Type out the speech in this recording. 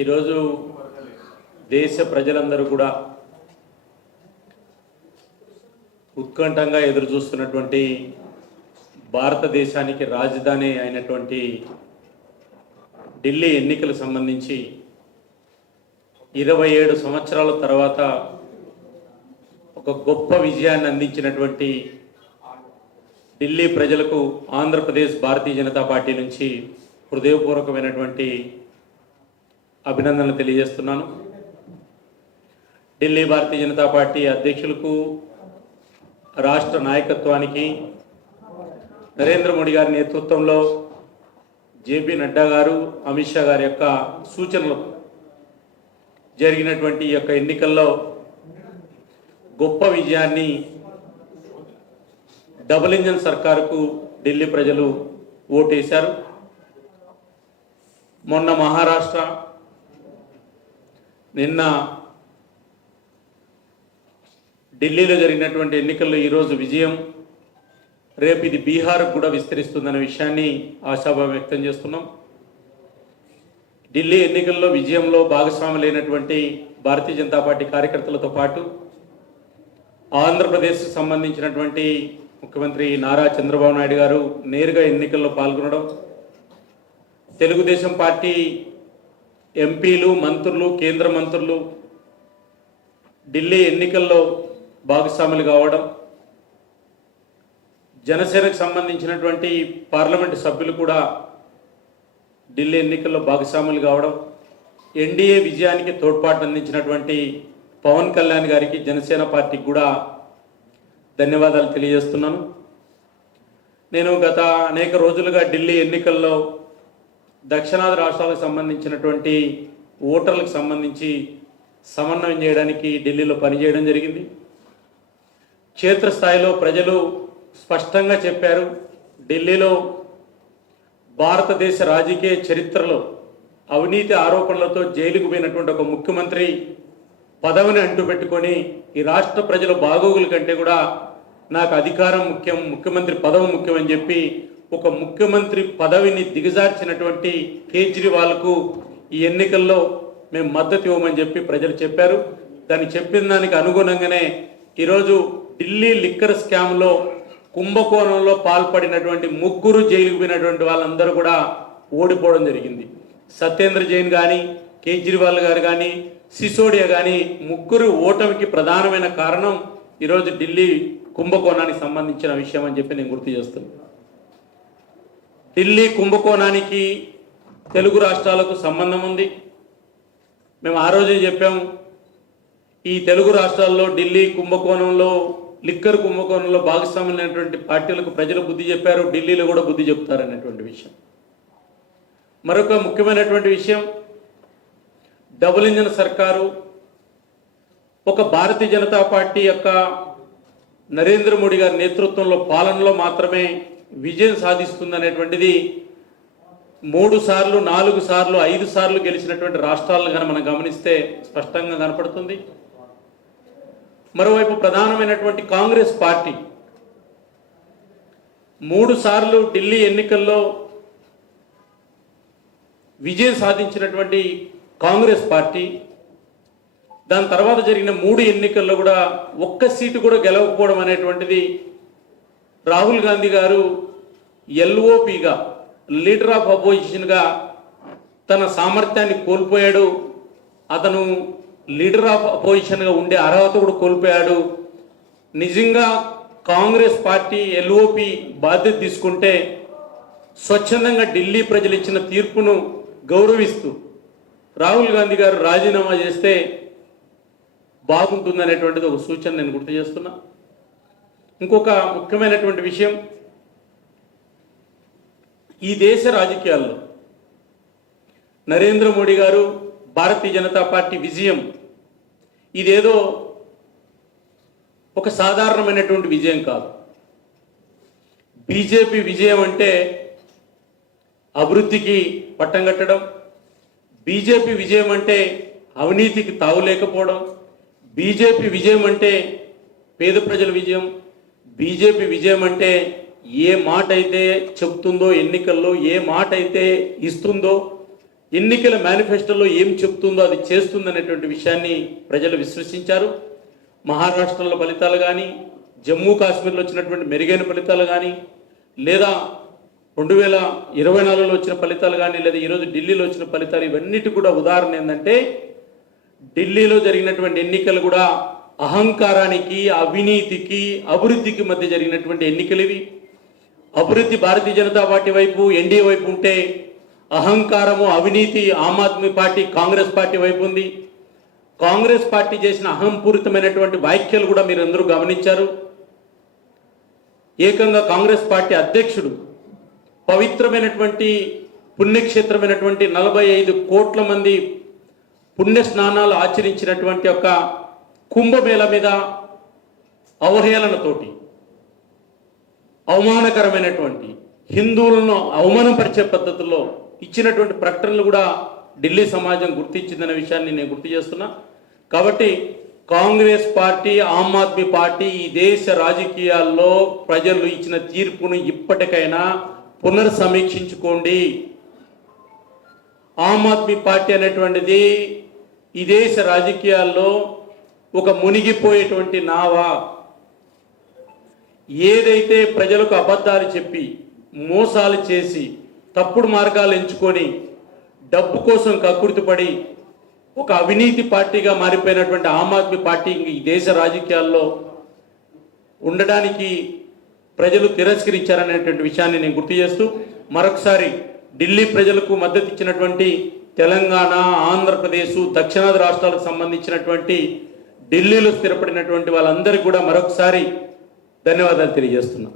ఈరోజు దేశ ప్రజలందరూ కూడా ఉత్కంఠంగా ఎదురు చూస్తున్నటువంటి భారతదేశానికి రాజధాని అయినటువంటి ఢిల్లీ ఎన్నికలకు సంబంధించి 27 సంవత్సరాల తర్వాత ఒక గొప్ప విజయాన్ని అందించినటువంటి ఢిల్లీ ప్రజలకు ఆంధ్రప్రదేశ్ భారతీయ జనతా పార్టీ నుంచి హృదయపూర్వకమైనటువంటి అభినందనలు తెలియజేస్తున్నాను. ఢిల్లీ భారతీయ జనతా పార్టీ అధ్యక్షులకు, రాష్ట్ర నాయకత్వానికి, నరేంద్ర మోడీ గారి నేతృత్వంలో జేపీ నడ్డా గారు, అమిత్ షా గారి యొక్క సూచనలు జరిగినటువంటి ఈ యొక్క ఎన్నికల్లో గొప్ప విజయాన్ని డబుల్ ఇంజన్ సర్కారుకు ఢిల్లీ ప్రజలు ఓటేశారు. మొన్న మహారాష్ట్ర, నిన్న ఢిల్లీలో జరిగినటువంటి ఎన్నికల్లో ఈరోజు విజయం, రేపు ఇది బీహార్కు కూడా విస్తరిస్తుందనే విషయాన్ని ఆశాభావం వ్యక్తం చేస్తున్నాం. ఢిల్లీ ఎన్నికల్లో విజయంలో భాగస్వాములైనటువంటి భారతీయ జనతా పార్టీ కార్యకర్తలతో పాటు ఆంధ్రప్రదేశ్కు సంబంధించినటువంటి ముఖ్యమంత్రి నారా చంద్రబాబు నాయుడు గారు నేరుగా ఎన్నికల్లో పాల్గొనడం, తెలుగుదేశం పార్టీ ఎంపీలు, మంత్రులు, కేంద్ర మంత్రులు ఢిల్లీ ఎన్నికల్లో భాగస్వాములు కావడం, జనసేనకు సంబంధించినటువంటి పార్లమెంటు సభ్యులు కూడా ఢిల్లీ ఎన్నికల్లో భాగస్వాములు కావడం, ఎన్డీఏ విజయానికి తోడ్పాటు అందించినటువంటి పవన్ కళ్యాణ్ గారికి, జనసేన పార్టీకి కూడా ధన్యవాదాలు తెలియజేస్తున్నాను. నేను గత అనేక రోజులుగా ఢిల్లీ ఎన్నికల్లో దక్షిణాది రాష్ట్రాలకు సంబంధించినటువంటి ఓటర్లకు సంబంధించి సమన్వయం చేయడానికి ఢిల్లీలో పనిచేయడం జరిగింది. క్షేత్రస్థాయిలో ప్రజలు స్పష్టంగా చెప్పారు, ఢిల్లీలో భారతదేశ రాజకీయ చరిత్రలో అవినీతి ఆరోపణలతో జైలుకు పోయినటువంటి ఒక ముఖ్యమంత్రి పదవిని అంటుపెట్టుకొని ఈ రాష్ట్ర ప్రజల బాగోగుల కంటే కూడా నాకు అధికారం ముఖ్యం, ముఖ్యమంత్రి పదవి ముఖ్యం అని చెప్పి ఒక ముఖ్యమంత్రి పదవిని దిగజార్చినటువంటి కేజ్రీవాల్కు ఈ ఎన్నికల్లో మేము మద్దతు ఇవ్వమని చెప్పి ప్రజలు చెప్పారు. దాన్ని చెప్పిన దానికి అనుగుణంగానే ఈరోజు ఢిల్లీ లిక్కర్ స్కామ్లో కుంభకోణంలో పాల్పడినటువంటి 3 జైలుకు పోయినటువంటి వాళ్ళందరూ కూడా ఓడిపోవడం జరిగింది. సత్యేంద్ర జైన్ కానీ, కేజ్రీవాల్ గారు కానీ, సిసోడియా కానీ 3 ఓటమికి ప్రధానమైన కారణం ఈరోజు ఢిల్లీ కుంభకోణానికి సంబంధించిన విషయం అని చెప్పి నేను గుర్తు చేస్తున్నాను. ఢిల్లీ కుంభకోణానికి తెలుగు రాష్ట్రాలకు సంబంధం ఉంది. మేము ఆ రోజే చెప్పాము, ఈ తెలుగు రాష్ట్రాల్లో ఢిల్లీ కుంభకోణంలో, లిక్కర్ కుంభకోణంలో భాగస్వాములైనటువంటి పార్టీలకు ప్రజలు బుద్ధి చెప్పారు, ఢిల్లీలో కూడా బుద్ధి చెప్తారనేటువంటి విషయం. మరొక ముఖ్యమైనటువంటి విషయం, డబుల్ ఇంజన్ సర్కారు ఒక భారతీయ జనతా పార్టీ యొక్క నరేంద్ర మోడీ గారి నేతృత్వంలో పాలనలో మాత్రమే విజయం సాధిస్తుందనేటువంటిది 3 సార్లు, 4 సార్లు, 5 సార్లు గెలిచినటువంటి రాష్ట్రాలను కానీ మనం గమనిస్తే స్పష్టంగా కనపడుతుంది. మరోవైపు ప్రధానమైనటువంటి కాంగ్రెస్ పార్టీ 3 సార్లు ఢిల్లీ ఎన్నికల్లో విజయం సాధించినటువంటి కాంగ్రెస్ పార్టీ దాని తర్వాత జరిగిన 3 ఎన్నికల్లో కూడా ఒక్క సీటు కూడా గెలవకపోవడం అనేటువంటిది రాహుల్ గాంధీ గారు ఎల్ఓపిగా, లీడర్ ఆఫ్ అపోజిషన్గా తన సామర్థ్యాన్ని కోల్పోయాడు. అతను లీడర్ ఆఫ్ అపోజిషన్గా ఉండే అర్హత కూడా కోల్పోయాడు. నిజంగా కాంగ్రెస్ పార్టీ ఎల్ఓపి బాధ్యత తీసుకుంటే స్వచ్ఛందంగా ఢిల్లీ ప్రజలు ఇచ్చిన తీర్పును గౌరవిస్తూ రాహుల్ గాంధీ గారు రాజీనామా చేస్తే బాగుంటుందనేటువంటిది ఒక సూచన నేను గుర్తు చేస్తున్నా. ఇంకొక ముఖ్యమైనటువంటి విషయం, ఈ దేశ రాజకీయాల్లో నరేంద్ర మోడీ గారు, భారతీయ జనతా పార్టీ విజయం ఇదేదో ఒక సాధారణమైనటువంటి విజయం కాదు. బీజేపీ విజయం అంటే అభివృద్ధికి పట్టం కట్టడం, బీజేపీ విజయం అంటే అవినీతికి తావులేకపోవడం, బీజేపీ విజయం అంటే పేద ప్రజల విజయం, బీజేపీ విజయం అంటే ఏ మాట అయితే చెప్తుందో ఎన్నికల్లో, ఏ మాట అయితే ఇస్తుందో ఎన్నికల మేనిఫెస్టోలో ఏం చెప్తుందో అది చేస్తుందనేటువంటి విషయాన్ని ప్రజలు విశ్వసించారు. మహారాష్ట్రలో ఫలితాలు కానీ, జమ్మూ కాశ్మీర్లో వచ్చినటువంటి మెరుగైన ఫలితాలు కానీ, లేదా 2024లో వచ్చిన ఫలితాలు కానీ, లేదా ఈరోజు ఢిల్లీలో వచ్చిన ఫలితాలు, ఇవన్నిటి కూడా ఉదాహరణ ఏంటంటే ఢిల్లీలో జరిగినటువంటి ఎన్నికలు కూడా అహంకారానికి, అవినీతికి, అభివృద్ధికి మధ్య జరిగినటువంటి ఎన్నికలు ఇవి. అభివృద్ధి భారతీయ జనతా పార్టీ వైపు, ఎన్డీఏ వైపు ఉంటే, అహంకారము, అవినీతి ఆమ్ ఆద్మీ పార్టీ, కాంగ్రెస్ పార్టీ వైపు ఉంది. కాంగ్రెస్ పార్టీ చేసిన అహంపూరితమైనటువంటి వ్యాఖ్యలు కూడా మీరు అందరూ గమనించారు. ఏకంగా కాంగ్రెస్ పార్టీ అధ్యక్షుడు పవిత్రమైనటువంటి పుణ్యక్షేత్రమైనటువంటి 45 కోట్ల మంది పుణ్య స్నానాలు ఆచరించినటువంటి ఒక కుంభమేళ మీద అవహేళనతోటి, అవమానకరమైనటువంటి, హిందువులను అవమానపరిచే పద్ధతుల్లో ఇచ్చినటువంటి ప్రకటనలు కూడా ఢిల్లీ సమాజం గుర్తించిందనే విషయాన్ని నేను గుర్తు చేస్తున్నా. కాబట్టి కాంగ్రెస్ పార్టీ, ఆమ్ ఆద్మీ పార్టీ ఈ దేశ రాజకీయాల్లో ప్రజలు ఇచ్చిన తీర్పును ఇప్పటికైనా పునర్సమీక్షించుకోండి. ఆమ్ ఆద్మీ పార్టీ అనేటువంటిది ఈ దేశ రాజకీయాల్లో ఒక మునిగిపోయేటువంటి నావ. ఏదైతే ప్రజలకు అబద్ధాలు చెప్పి, మోసాలు చేసి, తప్పుడు మార్గాలు ఎంచుకొని డబ్బు కోసం కక్కుర్తిపడి ఒక అవినీతి పార్టీగా మారిపోయినటువంటి ఆమ్ ఆద్మీ పార్టీ ఈ దేశ రాజకీయాల్లో ఉండడానికి ప్రజలు తిరస్కరించారనేటువంటి విషయాన్ని నేను గుర్తు చేస్తూ, మరొకసారి ఢిల్లీ ప్రజలకు మద్దతు ఇచ్చినటువంటి తెలంగాణ, ఆంధ్రప్రదేశ్, దక్షిణాది రాష్ట్రాలకు సంబంధించినటువంటి ఢిల్లీలో స్థిరపడినటువంటి వాళ్ళందరికీ కూడా మరొకసారి ధన్యవాదాలు తెలియజేస్తున్నాం.